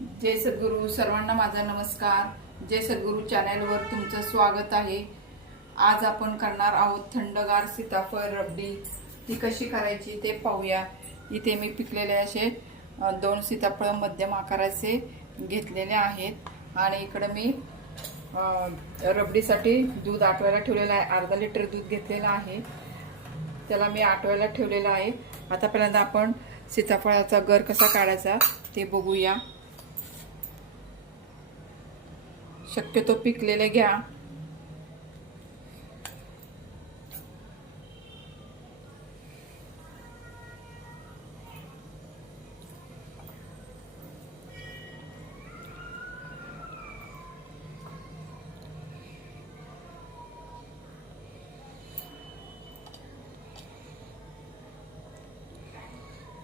जय सद्गुरू सर्वांना माझा नमस्कार. जय सद्गुरू चॅनलवर तुमचं स्वागत आहे. आज आपण करणार आहोत थंडगार सीताफळ रबडी. ती कशी करायची ते पाहूया. इथे मी पिकलेले असे दोन सीताफळ मध्यम आकाराचे घेतलेले आहेत. आणि इकडं मी रबडीसाठी दूध आटवायला ठेवलेलं आहे. अर्धा लिटर दूध घेतलेलं आहे. त्याला मी आटवायला ठेवलेलं आहे. आता पहिल्यांदा आपण सीताफळाचा गर कसा काढायचा ते बघूया. शक्यतो पिकलेले घ्या.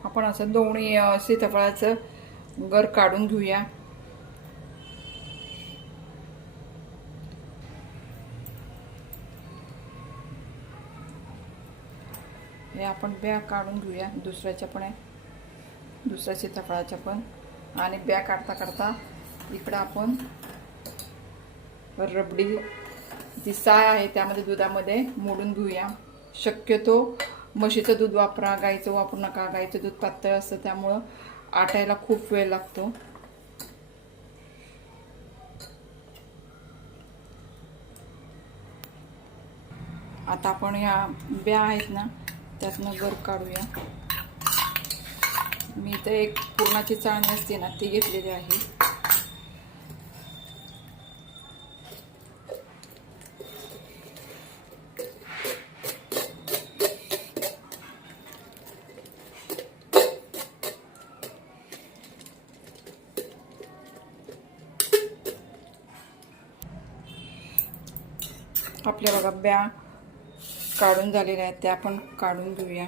आपण असं दोन्ही सीताफळाचं गर काढून घेऊया. हे आपण ब्या काढून घेऊया दुसऱ्याच्या पण आहे दुसऱ्या सीताफळाच्या पण. आणि ब्या काढता काढता इकडं आपण रबडी जी साय आहे त्यामध्ये दुधामध्ये मोडून घेऊया. शक्यतो म्हशीचं दूध वापरा गाईचं वापरू नका गाईचं दूध पातळ असतं त्यामुळं आटायला खूप वेळ लागतो. आता आपण या ब्या आहेत ना त्यातनं गर काढूया. मी तर एक पूर्णाची चाळणी असते ना ती घेतलेली आहे. आपल्या बघा ब्या काढून झालेल्या आहेत त्या आपण काढून घेऊया.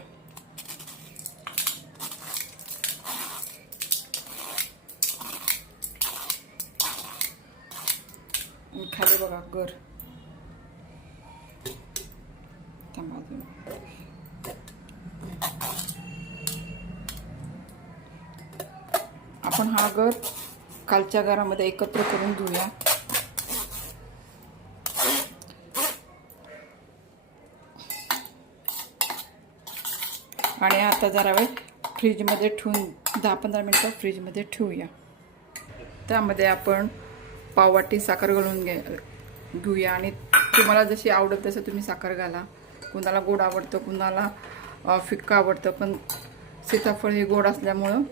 खाली बघा गर. आपण हा गर कालच्या घरामध्ये एकत्र करून घेऊया. आणि आता जरा वेळ फ्रीजमध्ये ठेवून दहा पंधरा मिनटं फ्रीजमध्ये ठेवूया. त्यामध्ये आपण पाववाटी साखर घालून घे घेऊया. आणि तुम्हाला जशी आवडत तसं तुम्ही साखर घाला. कुणाला गोड आवडतं कुणाला फिक्का आवडतं पण सीताफळ हे गोड असल्यामुळं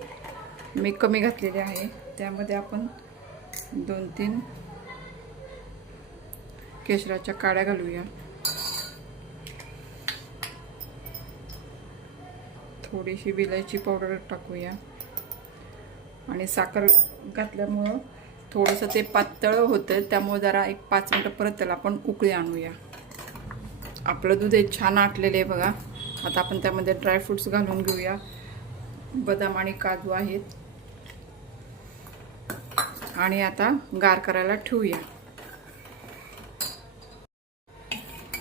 मी कमी घातलेले आहे. त्यामध्ये आपण दोन तीन केशराच्या काड्या घालूया. थोडीशी विलायची पावडर टाकूया. आणि साखर घातल्यामुळं थोडंसं ते पातळ होतं त्यामुळे जरा एक पाच मिनटं परत त्याला आपण उकळी आणूया. आपलं दूध हे छान आटलेलं आहे बघा. आता आपण त्यामध्ये ड्रायफ्रुट्स घालून घेऊया. बदाम आणि काजू आहेत. आणि आता गार करायला ठेवूया.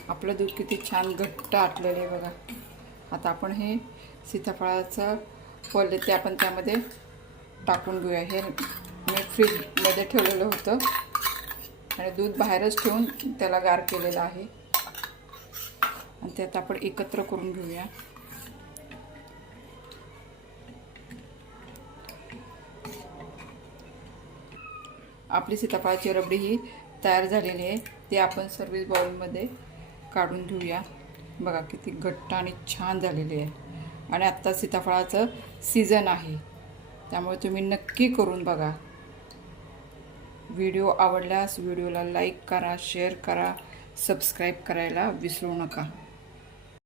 आपलं दूध किती छान घट्ट आटलेलं आहे बघा. आता आपण हे सीताफळाचं फल ते आपण त्यामध्ये टाकून घेऊया. हे मी फ्रीजमध्ये ठेवलेलं होतं. आणि दूध बाहेरच ठेवून त्याला गार केलेलं आहे. आणि त्यात आपण एकत्र करून घेऊया. आपली सीताफळाची रबडी ही तयार झालेली आहे. ते आपण सर्विस बाउलमध्ये काढून घेऊया. बघा किती घट्ट आणि छान झालेली आहे. आणि आत्ता सीताफळाचं सीझन आहे. त्यामुळे तुम्ही नक्की करून बघा. व्हिडिओ आवडल्यास व्हिडिओला लाईक करा शेअर करा सबस्क्राईब करायला विसरू नका.